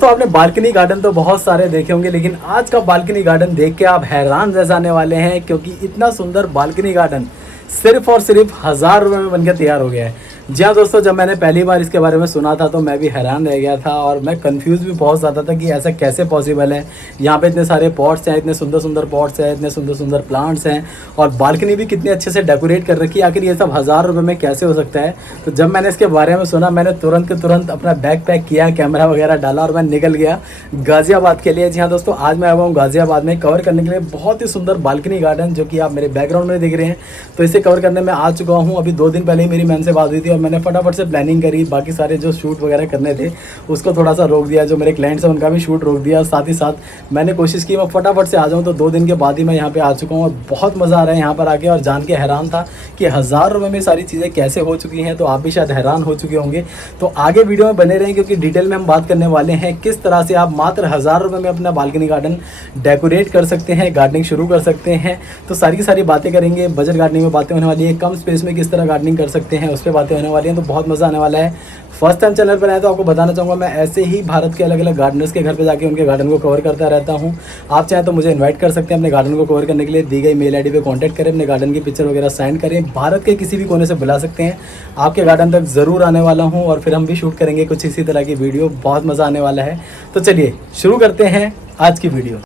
दोस्तों आपने balcony garden तो बहुत सारे देखे होंगे, लेकिन आज का बालकनी गार्डन देख के आप हैरान रह जाने वाले हैं, क्योंकि इतना सुंदर बालकनी गार्डन सिर्फ और सिर्फ 1000 रुपये में बनकर तैयार हो गया है। जी हाँ दोस्तों, जब मैंने पहली बार इसके बारे में सुना था तो मैं भी हैरान रह गया था और मैं कंफ्यूज भी बहुत ज़्यादा था कि ऐसा कैसे पॉसिबल है। यहाँ पे इतने सारे पॉट्स हैं, इतने सुंदर सुंदर पॉट्स हैं, इतने सुंदर सुंदर प्लांट्स हैं और बालकनी भी कितने अच्छे से डेकोरेट कर रखी है। आखिर ये सब 1000 रुपये में कैसे हो सकता है? तो जब मैंने इसके बारे में सुना, मैंने तुरंत के तुरंत अपना बैग पैक किया, कैमरा वगैरह डाला और मैं निकल गया गाज़ियाबाद के लिए। जी हाँ दोस्तों, आज मैं आया हूँ गाज़ियाबाद में कवर करने के लिए बहुत ही सुंदर बालकनी गार्डन, जो कि आप मेरे बैकग्राउंड में देख रहे हैं। तो इसे कवर करने में आ चुका हूँ। अभी 2 दिन पहले ही मेरी मैम से बात हुई थी और मैंने फटाफट से प्लानिंग करी। बाकी सारे जो शूट वगैरह करने थे उसको थोड़ा सा रोक दिया, जो मेरे क्लाइंट्स हैं उनका भी शूट रोक दिया। साथ ही साथ मैंने कोशिश की मैं फटाफट से आ जाऊँ। तो 2 दिन के बाद ही मैं यहाँ पे आ चुका हूँ और बहुत मज़ा आ रहा है यहाँ पर आके, और जान के हैरान था कि 1000 रुपये में सारी चीज़ें कैसे हो चुकी हैं। तो आप भी शायद हैरान हो चुके होंगे। तो आगे वीडियो में बने रहें, क्योंकि डिटेल में हम बात करने वाले हैं किस तरह से आप मात्र 1000 रुपये में अपना बालकनी गार्डन डेकोरेट कर सकते हैं, गार्डनिंग शुरू कर सकते हैं। तो सारी की सारी बातें करेंगे। बजट गार्डनिंग में बातें होने वाली है, कम स्पेस में किस तरह गार्डनिंग कर सकते हैं उस पर बातें होने वाली हैं। तो बहुत मज़ा आने वाला है। फर्स्ट टाइम चैनल पर आए तो आपको बताना चाहूँगा, मैं ऐसे ही भारत के अलग अलग गार्डनर्स के घर पे जाके उनके गार्डन को कवर करता रहता हूँ। आप चाहें तो मुझे इनवाइट कर सकते हैं अपने गार्डन को कवर करने के लिए। दी गई मेल आईडी पे कांटेक्ट करें, अपने गार्डन की पिक्चर वगैरह सेंड करें। भारत के किसी भी कोने से बुला सकते हैं, आपके गार्डन तक ज़रूर आने वाला हूँ और फिर हम भी शूट करेंगे कुछ इसी तरह की वीडियो। बहुत मज़ा आने वाला है। तो चलिए शुरू करते हैं आज की वीडियो।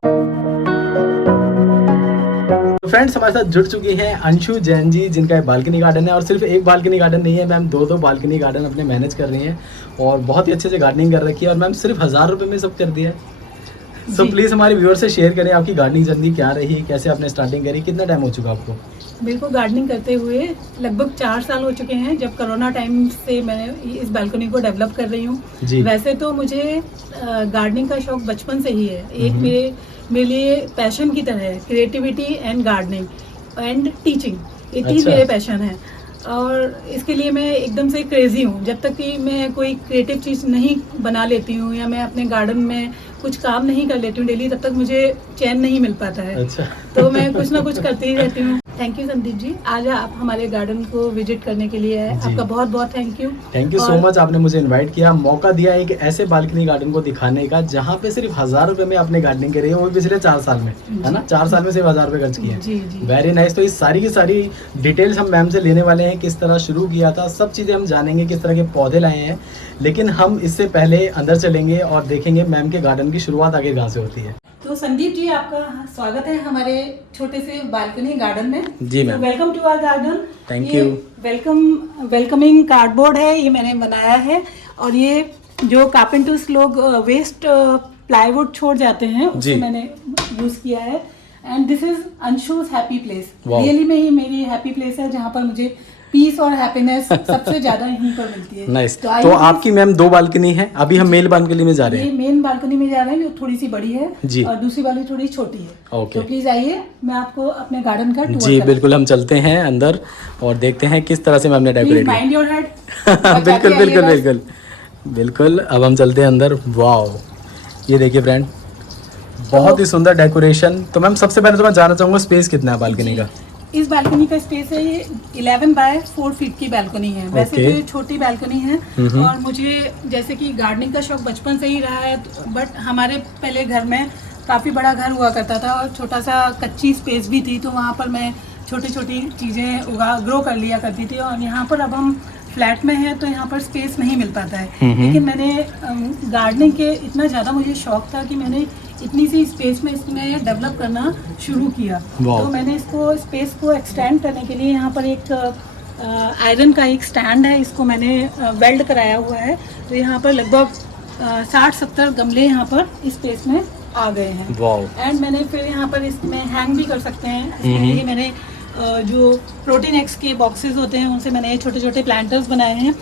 फ्रेंड्स, हमारे साथ जुड़ चुकी हैं अंशु जैन जी, जिनका एक बालकनी गार्डन है। और सिर्फ एक बालकनी गार्डन नहीं है, मैम 2 बालकनी गार्डन अपने मैनेज कर रही हैं और बहुत ही अच्छे से गार्डनिंग कर रखी है। और मैम सिर्फ 1000 रुपये में सब कर दिया है। सो प्लीज़ हमारे व्यूअर से शेयर करें आपकी गार्डनिंग जर्नी क्या रही, कैसे आपने स्टार्टिंग करी, कितना टाइम हो चुका आपको? मेरे को गार्डनिंग करते हुए लगभग 4 साल हो चुके हैं। जब कोरोना टाइम से मैं इस बालकनी को डेवलप कर रही हूँ। वैसे तो मुझे गार्डनिंग का शौक बचपन से ही है। एक मेरे लिए पैशन की तरह है, creativity and gardening and teaching, ये 3 मेरे पैशन है। और इसके लिए मैं एकदम से क्रेजी हूँ। जब तक कि मैं कोई क्रिएटिव चीज़ नहीं बना लेती हूँ या मैं अपने गार्डन में कुछ काम नहीं कर लेती हूँ डेली, तब तक मुझे चैन नहीं मिल पाता है। तो मैं कुछ ना कुछ करती ही रहती हूँ। थैंक यू संदीप जी, आज आप हमारे गार्डन को विजिट करने के लिए आए। आपका बहुत बहुत thank you. Thank you so much, आपने मुझे इनवाइट किया, मौका दिया एक ऐसे बालकनी गार्डन को दिखाने का जहाँ पे सिर्फ 1000 रुपये में आपने गार्डनिंग करी है, वो भी पिछले 4 साल में, है ना? 4 साल में सिर्फ 1000 रुपये खर्च किए। Very nice. तो इस सारी की सारी डिटेल्स हम मैम से लेने वाले हैं, किस तरह शुरू किया था, सब चीज़ें हम जानेंगे, किस तरह के पौधे लाए हैं। लेकिन हम इससे पहले अंदर चलेंगे और देखेंगे मैम के गार्डन की शुरुआत आगे कहाँ से होती है। तो संदीप जी, आपका स्वागत है हमारे छोटे से बालकनी गार्डन में। जी ma'am, welcome to our garden. Thank you. Welcoming cardboard है, ये मैंने बनाया है। और ये जो कारपेंटर्स लोग वेस्ट प्लाईवुड छोड़ जाते हैं, उसको मैंने यूज किया है। And this is Anshu's happy place. Really में ही मेरी हैप्पी प्लेस है, जहाँ पर मुझे पीस और हैप्पीनेस सबसे ज्यादा यहीं पर मिलती है। नाइस। तो आपकी मैम 2 बालकनी है, अभी हम मेल बालकनी में जा रहे हैं। ये मेन बालकनी में जा रहे हैं, जो थोड़ी सी बड़ी है जी, और दूसरी वाली थोड़ी छोटी है। ओके। तो प्लीज आइए, मैं आपको अपने गार्डन का टूर जी बिल्कुल, हम चलते हैं अंदर और देखते हैं किस तरह से मैम ने डेकोरेट किया। Mind your head. बिल्कुल बिल्कुल बिल्कुल बिल्कुल। अब हम चलते हैं अंदर। वाओ, ये देखिए फ्रेंड, बहुत ही सुंदर डेकोरेशन। तो मैम सबसे पहले तो मैं जानना चाहूँगा स्पेस कितना है बालकनी का? इस बालकनी का स्पेस है, ये 11 बाय 4 फीट की बालकनी है। वैसे तो ये छोटी बालकनी है और मुझे जैसे कि गार्डनिंग का शौक बचपन से ही रहा है। बट हमारे पहले घर में काफ़ी बड़ा घर हुआ करता था और छोटा सा कच्ची स्पेस भी थी, तो वहाँ पर मैं छोटी छोटी चीज़ें ग्रो कर लिया करती थी। और यहाँ पर अब हम फ्लैट में हैं तो यहाँ पर स्पेस नहीं मिल पाता है। लेकिन मैंने गार्डनिंग के इतना ज़्यादा मुझे शौक था कि मैंने इतनी सी स्पेस में इसमें डेवलप करना शुरू किया। तो मैंने इसको स्पेस को एक्सटेंड करने के लिए यहाँ पर एक आयरन का एक स्टैंड है, इसको मैंने वेल्ड कराया हुआ है। तो यहाँ पर लगभग 60-70 गमले यहाँ पर इस स्पेस में आ गए हैं। एंड मैंने फिर यहाँ पर इसमें हैंग भी कर सकते हैं। इसके लिए मैंने जो प्रोटीन एक्स के बॉक्सेस होते हैं उनसे मैंने छोटे छोटे प्लांटर्स बनाए हैं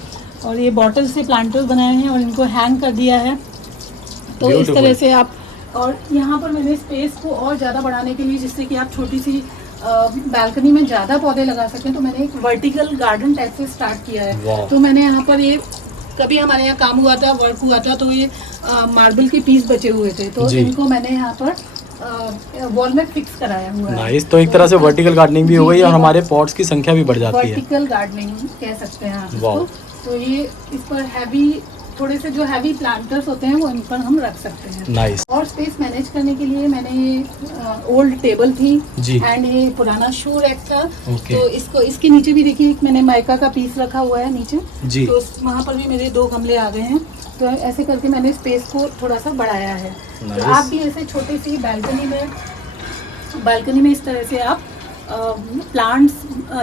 और ये बॉटल से प्लांटर्स बनाए हैं और इनको हैंग कर दिया है। तो इस तरह से आप, और यहाँ पर मैंने स्पेस को और ज़्यादा बढ़ाने के लिए, जिससे कि आप छोटी सी बालकनी में ज़्यादा पौधे लगा सकें, तो मैंने एक वर्टिकल गार्डन टाइप से स्टार्ट किया है। तो मैंने यहाँ पर ये कभी हमारे यहाँ काम हुआ था, वर्क हुआ था, तो ये मार्बल के पीस बचे हुए थे, तो इनको मैंने यहाँ पर वॉल में फिक्स कराया हुआ है। नाइस। तो एक तरह से वर्टिकल गार्डनिंग भी हो गई और हमारे पॉट्स की संख्या भी बढ़ जाती है। वर्टिकल गार्डनिंग कह सकते हैं आप इसको। तो ये इस पर हैवी थोड़े से जो हैवी प्लांटर्स होते हैं वो इन पर हम रख सकते हैं। नाइस। और स्पेस मैनेज करने के लिए मैंने ये ओल्ड टेबल थी जी। एंड ये पुराना शू रैक था। ओके। तो इसको इसके नीचे भी देखिए मैंने माइका का पीस रखा हुआ है नीचे जी। तो वहाँ पर भी मेरे 2 गमले आ गए हैं। तो ऐसे करके मैंने स्पेस को थोड़ा सा बढ़ाया है। तो आप भी ऐसे छोटी सी बालकनी में इस तरह से आप प्लांट्स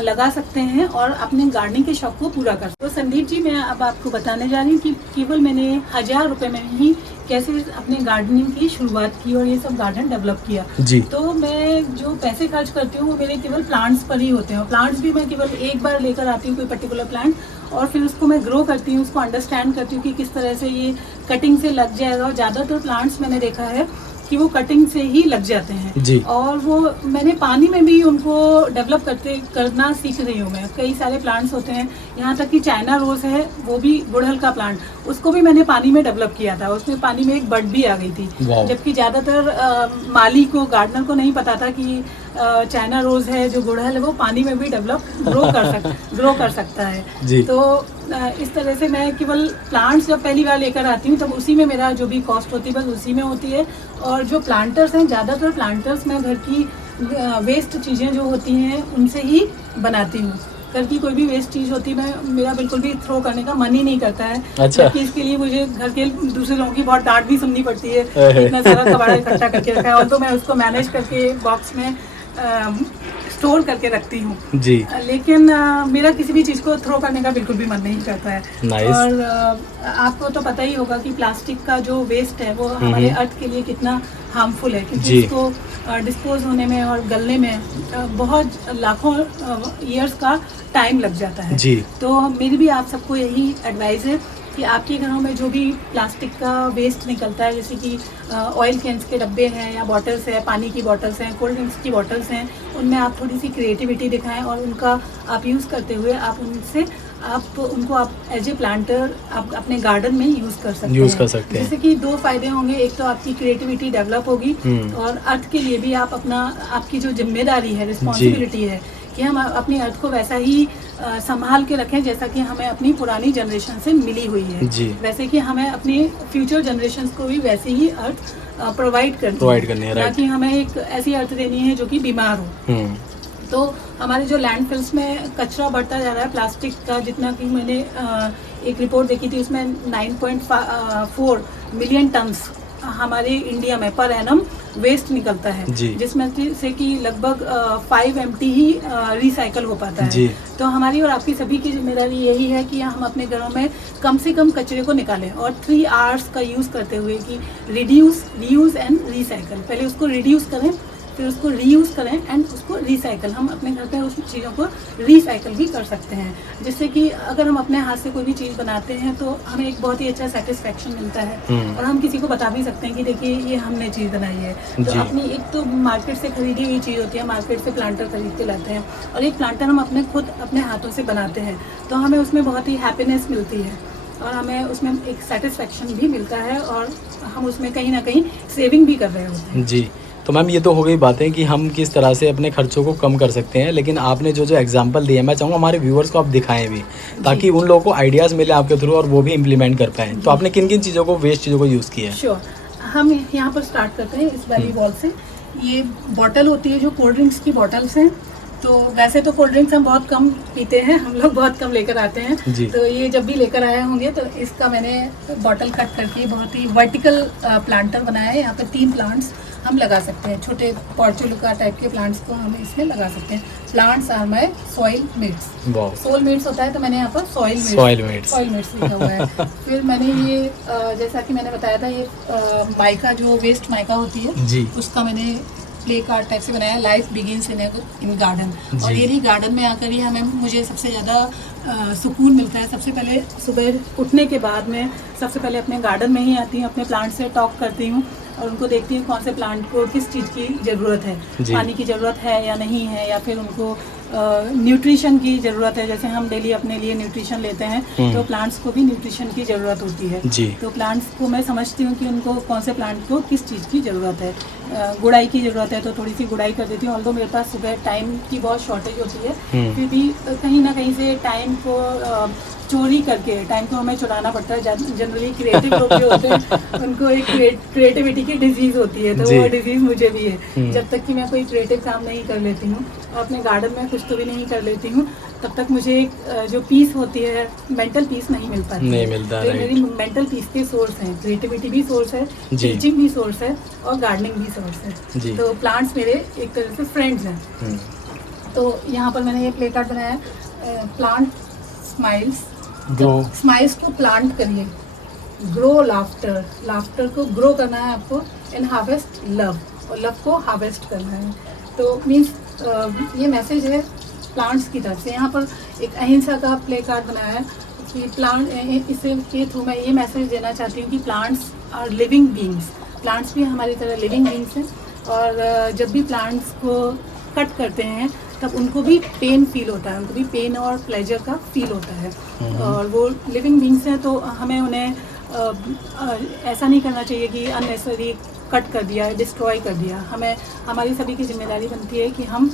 लगा सकते हैं और अपने गार्डनिंग के शौक को पूरा कर सकते हैं। तो संदीप जी, मैं अब आपको बताने जा रही हूँ कि केवल मैंने 1000 रुपये में ही कैसे अपने गार्डनिंग की शुरुआत की और ये सब गार्डन डेवलप किया जी। तो मैं जो पैसे खर्च करती हूँ वो मेरे केवल प्लांट्स पर ही होते हैं। प्लांट्स भी मैं केवल एक बार लेकर आती हूँ कोई पर्टिकुलर प्लांट और फिर उसको मैं ग्रो करती हूँ, उसको अंडरस्टैंड करती हूँ कि किस तरह से ये कटिंग से लग जाएगा। और ज़्यादातर प्लांट्स मैंने देखा है कि वो कटिंग से ही लग जाते हैं जी। और वो मैंने पानी में भी उनको डेवलप करना सीख रही हूँ मैं। कई सारे प्लांट्स होते हैं, यहाँ तक कि चाइना रोज है, वो भी गुड़हल का प्लांट, उसको भी मैंने पानी में डेवलप किया था। उसमें पानी में एक बर्ड भी आ गई थी। जबकि ज़्यादातर माली को, गार्डनर को नहीं पता था कि चाइना रोज है जो गुड़हल है वो पानी में भी ग्रो कर सकता है जी। तो इस तरह से मैं केवल प्लांट्स जब पहली बार लेकर आती हूँ तब उसी में मेरा जो भी कॉस्ट होती है बस उसी में होती है। और जो प्लांटर्स हैं, ज़्यादातर प्लांटर्स मैं घर की वेस्ट चीज़ें जो होती हैं उनसे ही बनाती हूँ। घर की कोई भी वेस्ट चीज़ होती है मेरा बिल्कुल भी थ्रो करने का मन ही नहीं करता है। अच्छा। क्योंकि इसके लिए मुझे घर के दूसरे लोगों की बहुत डांट भी सुननी पड़ती है, इतना सारा कबाड़ा इकट्ठा करके रखा है। और तो मैं उसको मैनेज करके बॉक्स में स्टोर करके रखती हूँ जी। लेकिन मेरा किसी भी चीज़ को थ्रो करने का बिल्कुल भी मन नहीं करता है। नाइस। और आपको तो पता ही होगा कि प्लास्टिक का जो वेस्ट है वो हमारे अर्थ के लिए कितना हार्मफुल है, क्योंकि इसको डिस्पोज होने में और गलने में बहुत लाखों ईयर्स का टाइम लग जाता है जी। तो मेरी भी आप सबको यही एडवाइस है कि आपके घरों में जो भी प्लास्टिक का वेस्ट निकलता है, जैसे कि ऑयल कैंस के डब्बे हैं या बॉटल्स हैं, पानी की बॉटल्स हैं, कोल्ड ड्रिंक्स की बॉटल्स हैं, उनमें आप थोड़ी सी क्रिएटिविटी दिखाएं और उनका आप यूज़ करते हुए उनको आप एज ए प्लांटर आप अपने गार्डन में यूज़ कर सकते हैं। जैसे कि 2 फायदे होंगे, एक तो आपकी क्रिएटिविटी डेवलप होगी और अर्थ के लिए भी आपकी जो जिम्मेदारी है, रिस्पॉन्सिबिलिटी है कि हम अपनी अर्थ को वैसा ही संभाल के रखें जैसा कि हमें अपनी पुरानी जनरेशन से मिली हुई है जी। वैसे कि हमें अपनी फ्यूचर जनरेशन को भी वैसे ही अर्थ प्रोवाइड करनी है, ताकि हमें एक ऐसी अर्थ देनी है जो कि बीमार हो। तो हमारे जो लैंडफिल्स में कचरा बढ़ता जा रहा है प्लास्टिक का, जितना कि मैंने एक रिपोर्ट देखी थी उसमें 9.4 मिलियन टन्स हमारे इंडिया में पर एनम वेस्ट निकलता है, जिसमें से कि लगभग 5 MT ही रिसाइकल हो पाता है। तो हमारी और आपकी सभी की जिम्मेदारी यही है कि हम अपने घरों में कम से कम कचरे को निकालें और 3 Rs का यूज़ करते हुए कि रिड्यूस, रीयूज़ एंड रिसाइकल। पहले उसको रिड्यूस करें, फिर उसको रीयूज़ करें एंड उसको रिसाइकल। हम अपने घर पे उस चीज़ों को रिसाइकल भी कर सकते हैं, जिससे कि अगर हम अपने हाथ से कोई भी चीज़ बनाते हैं तो हमें एक बहुत ही अच्छा सेटिस्फेक्शन मिलता है और हम किसी को बता भी सकते हैं कि देखिए ये हमने चीज़ बनाई है। तो अपनी एक तो मार्केट से खरीदी हुई चीज़ होती है, मार्केट से प्लांटर खरीद के लाते हैं और एक प्लांटर हम अपने हाथों से बनाते हैं, तो हमें उसमें बहुत ही हैप्पीनेस मिलती है और हमें उसमें एक सेटिस्फेक्शन भी मिलता है और हम उसमें कहीं ना कहीं सेविंग भी कर रहे होते हैं जी। तो मैम ये तो हो गई बातें कि हम किस तरह से अपने खर्चों को कम कर सकते हैं, लेकिन आपने जो एग्जांपल दिए मैं चाहूँगा हमारे व्यूअर्स को आप दिखाएं भी, ताकि उन लोगों को आइडियाज़ मिले आपके थ्रू और वो भी इम्प्लीमेंट कर पाएँ। तो आपने किन किन चीज़ों को, वेस्ट चीज़ों को यूज़ किया है? श्योर, हम यहाँ पर स्टार्ट करते हैं इस वाली वॉल से। ये बॉटल होती है जो कोल्ड ड्रिंक्स की बॉटल्स हैं, तो वैसे तो कोल्ड ड्रिंक्स हम बहुत कम पीते हैं, हम लोग बहुत कम लेकर आते हैं, तो ये जब भी लेकर आए होंगे तो इसका मैंने बॉटल कट करके बहुत ही वर्टिकल प्लांटर बनाया है। यहाँ पे 3 प्लांट्स हम लगा सकते हैं, छोटे पॉर्चुलिका टाइप के प्लांट्स को हम इसमें लगा सकते हैं। Plants are my soil mates. Soul mates होता है तो मैंने यहाँ पर सॉइल मेट्स लिखा हुआ है। फिर मैंने ये जैसा कि मैंने बताया था, ये माइका जो वेस्ट माइका होती है उसका मैंने प्ले कार्ड टाइप से बनाया, लाइफ बिगिंस इन गार्डन। और यही गार्डन में आकर ही मुझे सबसे ज़्यादा सुकून मिलता है। सबसे पहले सुबह उठने के बाद में सबसे पहले अपने गार्डन में ही आती हूँ, अपने प्लांट से टॉक करती हूँ और उनको देखती हूँ कौन से प्लांट को किस चीज़ की ज़रूरत है, पानी की ज़रूरत है या नहीं है, या फिर उनको न्यूट्रिशन की ज़रूरत है। जैसे हम डेली अपने लिए न्यूट्रिशन लेते हैं तो प्लांट्स को भी न्यूट्रिशन की ज़रूरत होती है तो प्लांट्स को मैं समझती हूँ कि उनको कौन से प्लांट को किस चीज़ की ज़रूरत है। गुड़ाई की ज़रूरत है तो थोड़ी सी गुड़ाई कर देती हूँ, ऑल्दो मेरे पास सुबह टाइम की बहुत शॉर्टेज होती है, फिर भी कहीं ना कहीं से टाइम को चोरी करके टाइम को हमें चुराना पड़ता है। जनरली क्रिएटिव लोग जो होते हैं उनको एक क्रिएटिविटी की डिजीज होती है, तो वो डिजीज मुझे भी है। जब तक कि मैं कोई क्रिएटिव काम नहीं कर लेती हूँ और अपने गार्डन में कुछ तो भी नहीं कर लेती हूँ, तब तक मुझे एक जो पीस होती है, मेंटल पीस नहीं मिल पाती। नहीं मिलता। तो मेरी मेंटल पीस के सोर्स हैं, क्रिएटिविटी भी सोर्स है, टीचिंग भी सोर्स है और गार्डनिंग भी सोर्स है। तो प्लांट्स मेरे एक तरह से फ्रेंड्स हैं। तो यहाँ पर मैंने ये प्ले कार्ड बनाया है, प्लांट स्माइल्स, ग्रो, स्माइल्स को प्लांट करिए, ग्रो लाफ्टर, लाफ्टर को ग्रो करना है आपको, एंड हार्वेस्ट लव, और लव को हार्वेस्ट करना है। तो मीन्स ये मैसेज है प्लांट्स की तरफ से। यहाँ पर एक अहिंसा का प्ले कार्ड बनाया है कि प्लांट, इससे के थ्रू मैं ये मैसेज देना चाहती हूँ कि plants are living beings, plants भी हमारी तरह लिविंग बींग्स हैं। और जब भी प्लांट्स को कट करते हैं तब उनको भी पेन फील होता है, उनको भी पेन और प्लेजर का फील होता है। और वो लिविंग बींग्स हैं, तो हमें उन्हें ऐसा नहीं करना चाहिए कि अननेसेसरी कट कर दिया, डिस्ट्रॉय कर दिया। हमें, हमारी सभी की जिम्मेदारी बनती है कि हम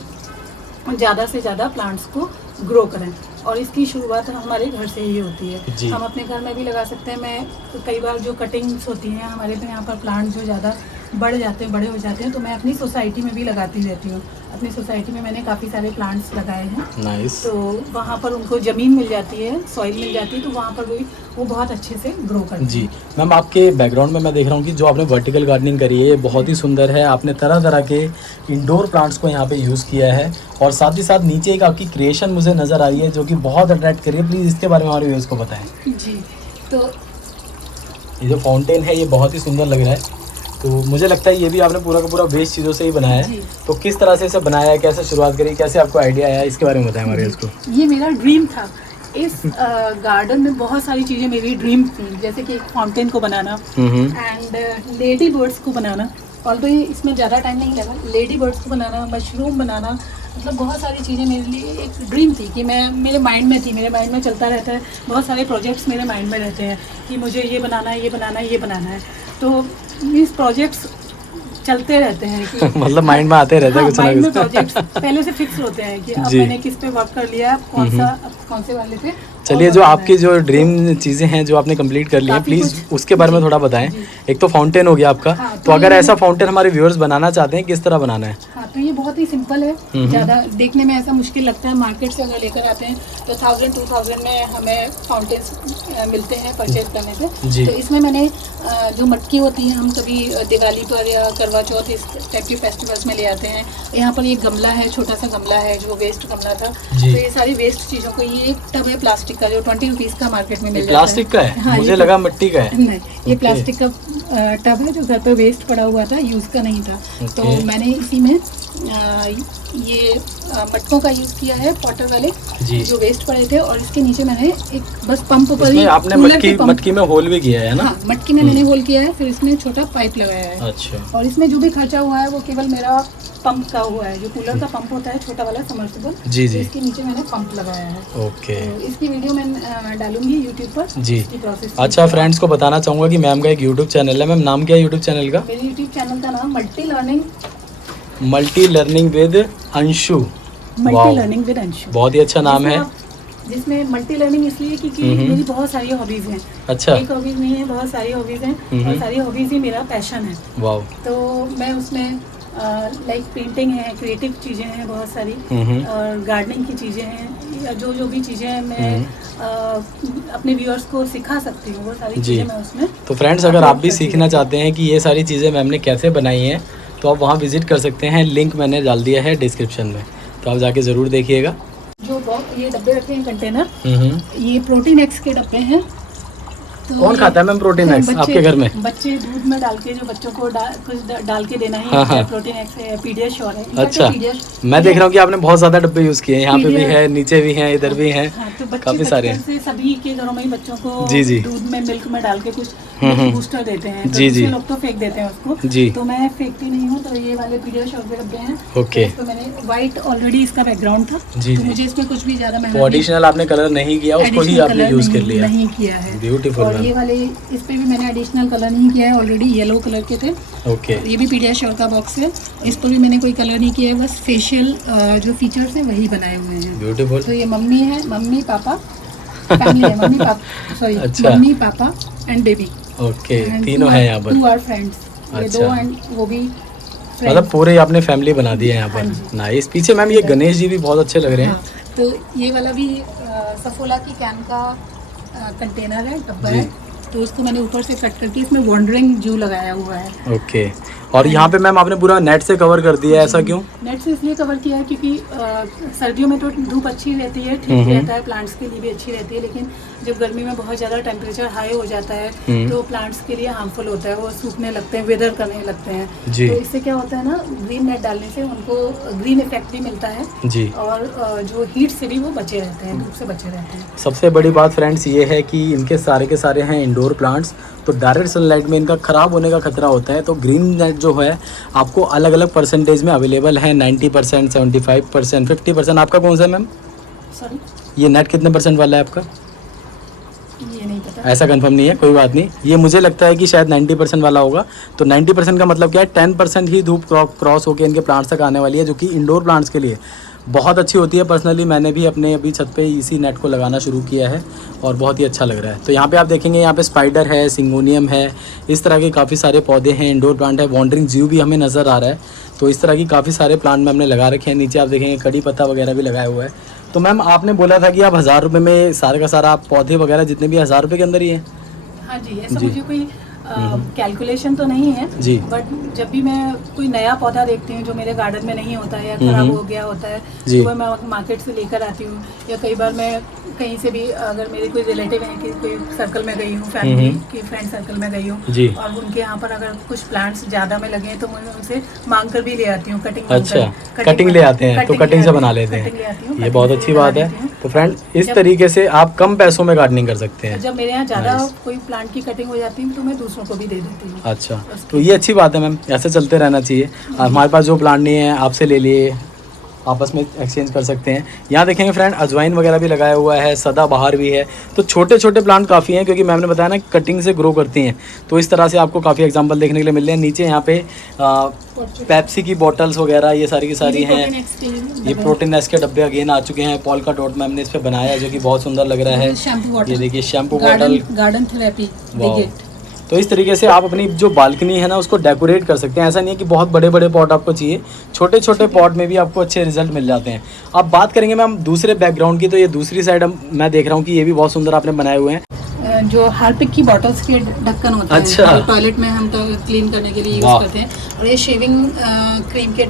ज़्यादा से ज़्यादा प्लांट्स को ग्रो करें, और इसकी शुरुआत हमारे घर से ही होती है। हम अपने घर में भी लगा सकते हैं। मैं कई बार जो कटिंग्स होती हैं हमारे पे यहाँ पर प्लांट जो ज़्यादा बढ़ जाते हैं, बड़े हो जाते हैं, तो मैं अपनी सोसाइटी में भी लगाती रहती हूँ। अपनी सोसाइटी में मैंने काफ़ी सारे प्लांट्स लगाए हैं। नाइस। तो वहाँ पर उनको ज़मीन मिल जाती है, सॉइल मिल जाती है, तो वहाँ पर भी वो बहुत अच्छे से ग्रो करते हैं। जी मैम, आपके बैकग्राउंड में मैं देख रहा हूँ कि जो आपने वर्टिकल गार्डनिंग करी है ये बहुत ही सुंदर है। आपने तरह तरह के इंडोर प्लांट्स को यहाँ पे यूज़ किया है, और साथ ही साथ नीचे एक आपकी क्रिएशन मुझे नज़र आ रही है जो कि बहुत अट्रैक्ट कर रही है। प्लीज़ इसके बारे में हमारे व्यूअर्स को बताएं। जी, तो ये जो फाउंटेन है ये बहुत ही सुंदर लग रहा है। तो मुझे लगता है ये भी आपने पूरा का पूरा वेस्ट चीज़ों से ही बनाया है। तो किस तरह से इसे बनाया है, कैसे शुरुआत करी, कैसे आपको आइडिया आया, इसके बारे में बताएं हमारे व्यूअर्स को। ये मेरा ड्रीम था। इस गार्डन में बहुत सारी चीज़ें मेरी ड्रीम थी, जैसे कि एक फाउंटेन को बनाना एंड लेडी बर्ड्स को बनाना। ऑल्दो ये इसमें ज़्यादा टाइम नहीं लगा, लेडी बर्ड्स को बनाना, मशरूम बनाना, मतलब बहुत सारी चीज़ें मेरे लिए एक ड्रीम थी कि मैं, मेरे माइंड में थी, मेरे माइंड में चलता रहता है। बहुत सारे प्रोजेक्ट्स मेरे माइंड में रहते हैं कि मुझे ये बनाना है, ये बनाना है, ये बनाना है। तो इस प्रोजेक्ट्स चलते रहते हैं कि मतलब माइंड में आते रहते हैं कुछ ना माइंड में कुछ। प्रोजेक्ट्स पहले से फिक्स होते हैं कि अब मैंने किस पे वर्क कर लिया, कौन से वाले पे। चलिए, जो आपकी जो ड्रीम चीज़ें हैं जो आपने कंप्लीट कर ली हैं, प्लीज़ उसके बारे में थोड़ा बताएं। एक तो फाउंटेन हो गया आपका, तो अगर ऐसा फाउंटेन हमारे व्यूअर्स बनाना चाहते हैं, किस तरह बनाना है? हाँ, तो ये बहुत ही सिंपल है, ज़्यादा देखने में ऐसा मुश्किल लगता है। मार्केट से अगर लेकर आते हैं तो 1000-2000 में हमें फाउंटेन्स मिलते हैं परचेज करने पे। तो इसमें मैंने जो मटकी होती है, हम कभी दिवाली पर या करवा चौथ इस टाइप के फेस्टिवल्स में ले आते हैं। यहाँ पर एक गमला है, छोटा सा गमला है जो वेस्ट गमला था। तो ये सारी वेस्ट चीज़ों को, ये एक टब है प्लास्टिक का जो 20 रुपीज़ का मार्केट में मिल जाता है। प्लास्टिक का है? हाँ, मुझे लगा मिट्टी का है। नहीं, ये प्लास्टिक का टब है जो घर पे वेस्ट पड़ा हुआ था, यूज़ का नहीं था। तो मैंने इसी में ये मटकों का यूज़ किया है, पॉटर वाले जो वेस्ट पड़े थे, और इसके नीचे मैंने एक बस पंप पर ही आपने मटकी में होल भी किया है ना? हाँ, मटकी में मैंने होल किया है, फिर इसमें छोटा पाइप लगाया है। अच्छा। और इसमें जो भी खर्चा हुआ है वो केवल मेरा पंप का हुआ है, जो कूलर का पंप होता है छोटा वाला सबमर्सिबल, जी जी, इसके नीचे मैंने पंप लगाया है। ओके। तो इसकी वीडियो मैं डालूंगी यूट्यूब पर जी। प्रोसेस। अच्छा, फ्रेंड्स को बताना चाहूँगा कि मैम का एक यूट्यूब चैनल है। मैम, नाम क्या है यूट्यूब चैनल का? मेरे यूट्यूब चैनल का नाम multi learning with Anshu. Multi learning with Anshu, बहुत ही अच्छा नाम है। जिसमें मल्टी लर्निंग इसलिए क्योंकि मेरी बहुत सारी हॉबीज हैं। अच्छा। एक हॉबीज नहीं है, बहुत सारी हॉबीज हैं, और सारी हॉबीज ही मेरा पैशन है। वाओ। तो मैं उसमें लाइक पेंटिंग है, क्रिएटिव चीज़ें हैं बहुत सारी, और गार्डनिंग की चीज़ें हैं, या जो भी चीज़ें हैं मैं अपने व्यूअर्स को सिखा सकती हूँ, वो सारी चीज़ें मैं उसमें। तो फ्रेंड्स, अगर आप भी सीखना चाहते हैं कि ये सारी चीज़ें मैम ने कैसे बनाई हैं, तो आप वहाँ विजिट कर सकते हैं। लिंक मैंने डाल दिया है डिस्क्रिप्शन में, तो आप जाके ज़रूर देखिएगा। जो ये डब्बे रखे हैं कंटेनर, ये प्रोटीन एक्स के डब्बे हैं। तो कौन खाता है मैम प्रोटीन एक्स आपके घर में? बच्चे दूध में डाल के, जो बच्चों को कुछ डाल के देना है, प्रोटीन एक्स है, पीडियाश्योर है। अच्छा, मैं देख रहा हूँ कि आपने बहुत ज्यादा डब्बे यूज किए हैं, यहाँ पे भी है, नीचे भी है, इधर भी है, तो काफी सारे हैं। सभी के घरों में बच्चों को जी दूध में, मिल्क में डाल के कुछ बूस्टर देते हैं। जी जी, लोग तो फेंक देते हैं उसको जी, तो मैं फेंकती नहीं हूँ। तो ये वाले पीडियाश्योर के डब्बे हैं। ओके। तो मैंने व्हाइट ऑलरेडी इसका बैकग्राउंड था जी, तो मुझे इसमें कुछ भी ज्यादा मेहनत, एडिशनल आपने कलर नहीं किया, उसको ही आपने यूज कर लिया, नहीं किया है। ब्यूटीफुल। और ये वाले, इस पे भी मैंने एडिशनल कलर नहीं किया है, ऑलरेडी येलो कलर के थे। ओके। ये भी पीडियाश्योर का बॉक्स है, इस पर भी मैंने कोई कलर नहीं किया है, बस फेशियल जो फीचर्स हैं वही बनाए हुए हैं। ब्यूटीफुल। तो ये मम्मी है, मम्मी पापा फैमिली है, मम्मी पापा, सॉरी, अच्छा। Mummy papa and baby. Okay, तीनों हैं यहाँ पर। 2 आर फ्रेंड्स, ये अच्छा। 2 एंड वो भी मतलब पूरे आपने फैमिली बना दी है यहाँ हाँ पर। जी। नाइस। पीछे मैम ये गणेश जी भी बहुत अच्छे लग रहे हैं। हाँ, तो ये वाला भी सफोला की कैन का कंटेनर है, डब्बा जी। है। तो इसको मैंने ऊपर से कट करके इसमें वॉन्डरिंग जू लगाया हुआ है। ओके, और यहाँ पे मैम आपने पूरा नेट से कवर कर दिया है, ऐसा क्यों? नेट से इसलिए कवर किया है क्योंकि सर्दियों में तो धूप अच्छी रहती है, ठीक रहता है, प्लांट्स के लिए भी अच्छी रहती है, लेकिन जब गर्मी में बहुत ज़्यादा टेम्परेचर हाई हो जाता है तो प्लांट्स के लिए हार्मफुल होता है, वो सूखने लगते हैं, वेदर करने लगते हैं। जी। तो इससे क्या होता है ना, ग्रीन नेट डालने से उनको ग्रीन इफेक्ट भी मिलता है जी। और जो हीट से भी वो बचे रहते हैं, धूप से बचे रहते हैं। सबसे बड़ी बात फ्रेंड्स ये है कि इनके सारे के सारे हैं इंडोर प्लांट्स, तो डायरेक्ट सनलाइट में इनका ख़राब होने का खतरा होता है। तो ग्रीन नेट जो है आपको अलग अलग परसेंटेज में अवेलेबल है, 90%, 75%, 50%। आपका कौन सा है मैम? सॉरी, ये नेट कितने परसेंट वाला है आपका? ये नहीं पता। ऐसा कंफर्म नहीं है, कोई बात नहीं। ये मुझे लगता है कि शायद 90% वाला होगा। तो 90% का मतलब क्या है, 10% ही धूप क्रॉस होकर इनके प्लांट्स तक आने वाली है, जो कि इंडोर प्लांट्स के लिए बहुत अच्छी होती है। पर्सनली मैंने भी अपने अभी छत पे इसी नेट को लगाना शुरू किया है और बहुत ही अच्छा लग रहा है। तो यहाँ पे आप देखेंगे, यहाँ पे स्पाइडर है, सिंगोनियम है, इस तरह के काफ़ी सारे पौधे हैं, इंडोर प्लांट है, वॉन्डरिंग ज्यू भी हमें नज़र आ रहा है। तो इस तरह की काफ़ी सारे प्लांट में हमने लगा रखे हैं। नीचे आप देखेंगे कड़ी पत्ता वगैरह भी लगाया हुआ है। तो मैम आपने बोला था कि आप 1000 रुपये में सारे का सारा पौधे वगैरह जितने भी 1000 रुपये के अंदर ही है? हाँ जी, ऐसा जी। मुझे कोई कैलकुलेशन तो नहीं है जी। बट जब भी मैं कोई नया पौधा देखती हूँ जो मेरे गार्डन में नहीं होता है या खराब हो गया होता है, जी। तो वह मैं मार्केट से लेकर आती हूँ, या कई बार मैं कहीं से भी, अगर मेरे कोई रिलेटिव हैं कि कोई सर्कल में गई हूँ, फैमिली की फ्रेंड सर्कल में गई हूँ जी। और उनके यहाँ पर अगर कुछ प्लांट्स ज़्यादा में लगे हैं तो मैं उनसे मांग कर भी ले आती हूँ, कटिंग अच्छा, कटिंग ले आते हैं, तो कटिंग से बना लेते कटिंग ले आती हूँ, हैं। ये बहुत कटिंग अच्छी से बात बना है। लेती हूँ। तो फ्रेंड इस तरीके से आप कम पैसों में गार्डनिंग कर सकते हैं। जब मेरे यहाँ ज़्यादा Nice। कोई प्लांट की कटिंग हो जाती है तो मैं दूसरों को भी दे देती हूँ। अच्छा, तो ये अच्छी बात है मैम, ऐसे चलते रहना चाहिए। हमारे पास जो प्लांट नहीं है आपसे ले लिए, आपस में एक्सचेंज कर सकते हैं। यहाँ देखेंगे फ्रेंड अजवाइन वगैरह भी लगाया हुआ है, सदाबहार भी है। तो छोटे छोटे प्लांट काफ़ी हैं क्योंकि मैम ने बताया ना कटिंग से ग्रो करती हैं। तो इस तरह से आपको काफ़ी एग्जांपल देखने के लिए मिल रहे हैं। नीचे यहाँ पे पेप्सी की बॉटल्स वगैरह ये सारी की सारी हैं। ये प्रोटीन एस के डब्बे अगेन आ चुके हैं। पॉल का डॉट मैम ने इस पर बनाया है जो कि बहुत सुंदर लग रहा है। शैम्पू ये देखिए shampoo garden bottle. Garden therapy वाह। तो इस तरीके से आप अपनी जो बालकनी है ना उसको डेकोरेट कर सकते हैं। ऐसा नहीं है कि बहुत बड़े बड़े पॉट आपको चाहिए, छोटे छोटे पॉट में भी आपको अच्छे रिजल्ट मिल जाते हैं। अब बात करेंगे मैम दूसरे बैकग्राउंड की, तो ये दूसरी साइड मैं देख रहा हूँ कि ये भी बहुत सुंदर आपने बनाए हुए हैं। जो हार्पिक की बॉटल्स के ढक्कन होते अच्छा। हैं, टॉयलेट में हम तो क्लीन करने के लिए वाह। यूज करते हैं, और ये शेविंग क्रीम के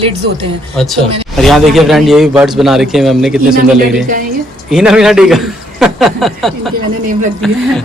लिड्स होते हैं। अच्छा, तो मैंने- और यहाँ देखिए फ्रेंड ये भी बर्ड्स बना रखे हैं हमने, कितने ईना सुंदर लग मिलाडी रहे का हैं। है ये, हीना मीना डी का इनके मैंने नेम रख दिया है।